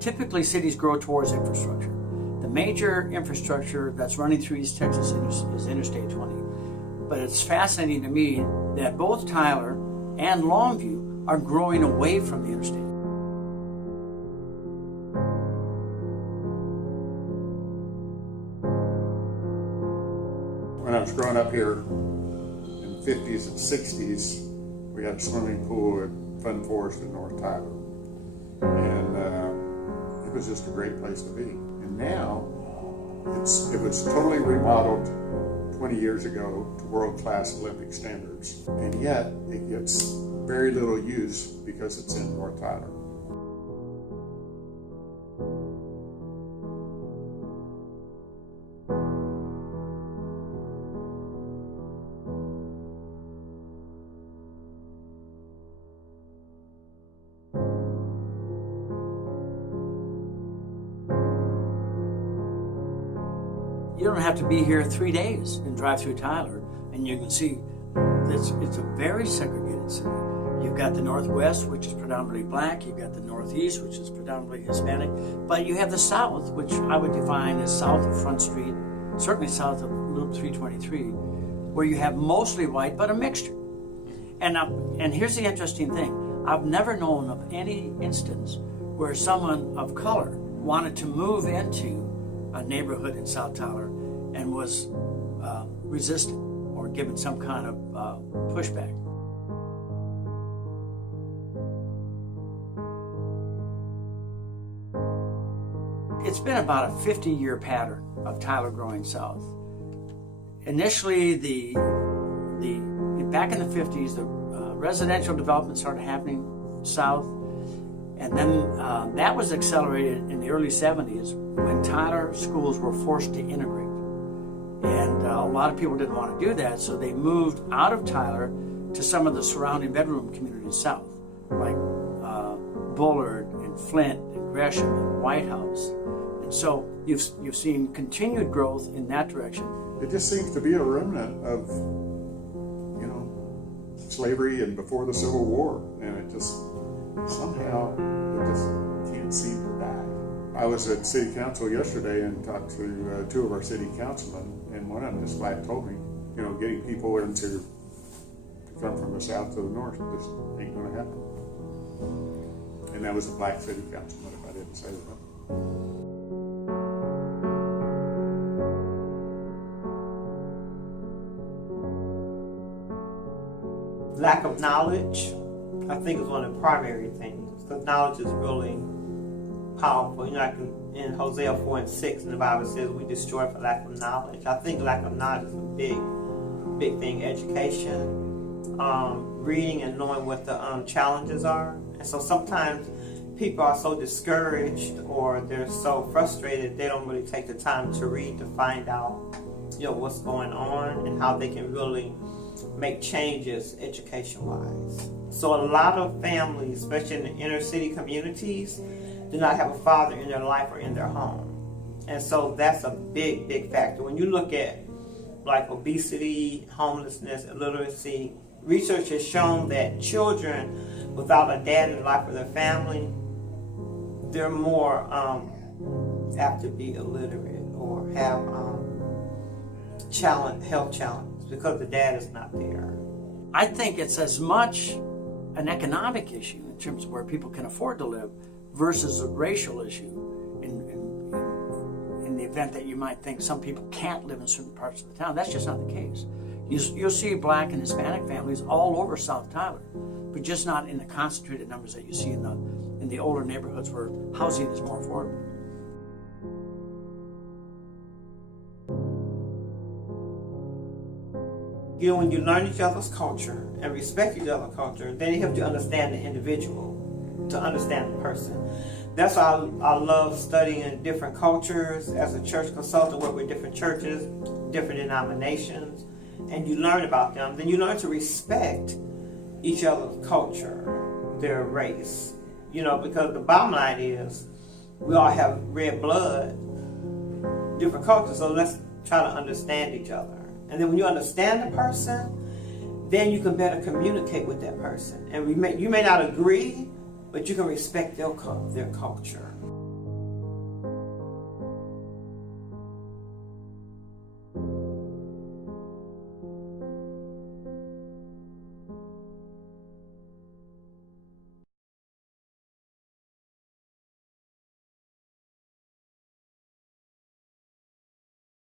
Typically, cities grow towards infrastructure. The major infrastructure that's running through East Texas is Interstate 20. But it's fascinating to me that both Tyler and Longview are growing away from the interstate. When I was growing up here in the 50s and 60s, we had a swimming pool at Fun Forest in North Tyler. And it was just a great place to be. And now, it was totally remodeled 20 years ago to world-class Olympic standards. And yet, it gets very little use because it's in North Tyler. You don't have to be here 3 days and drive through Tyler, and you can see it's a very segregated city. You've got the Northwest, which is predominantly black. You've got the Northeast, which is predominantly Hispanic. But you have the South, which I would define as south of Front Street, certainly south of Loop 323, where you have mostly white, but a mixture. And here's the interesting thing. I've never known of any instance where someone of color wanted to move into a neighborhood in South Tyler and was resisted or given some kind of pushback. It's been about a 50-year pattern of Tyler growing south. Initially, back in the 50s, the residential development started happening south, and then that was accelerated in the early 70s when Tyler schools were forced to integrate. And a lot of people didn't want to do that, so they moved out of Tyler to some of the surrounding bedroom communities south, like Bullard and Flint and Gresham and White House. And so you've seen continued growth in that direction. It just seems to be a remnant of, slavery and before the Civil War, and it just somehow can't seem to die. I was at City Council yesterday and talked to two of our city councilmen, and one of them just flat told me, getting people to come from the south to the north just ain't going to happen. And that was a black city councilman, if I didn't say that. Lack of knowledge, I think, is one of the primary things. Because knowledge is really powerful. Like in Hosea 4:6, the Bible says we destroy for lack of knowledge. I think lack of knowledge is a big thing. Education, reading and knowing what the challenges are. And so sometimes people are so discouraged or they're so frustrated they don't really take the time to read to find out what's going on and how they can really make changes education-wise. So a lot of families, especially in the inner city communities, do not have a father in their life or in their home. And so that's a big factor. When you look at like obesity, homelessness, illiteracy, research has shown that children without a dad in the life of their family, they're more apt to be illiterate or have health challenges because the dad is not there. I think it's as much an economic issue in terms of where people can afford to live versus a racial issue in the event that you might think some people can't live in certain parts of the town. That's just not the case. You'll see black and Hispanic families all over South Tyler, but just not in the concentrated numbers that you see in the older neighborhoods where housing is more affordable. When you learn each other's culture and respect each other's culture, then it helps you understand the individual, to understand the person. That's why I love studying different cultures as a church consultant, work with different churches, different denominations, and you learn about them. Then you learn to respect each other's culture, their race. Because the bottom line is, we all have red blood, different cultures, so let's try to understand each other. And then when you understand the person, then you can better communicate with that person. And you may not agree, but you can respect their culture.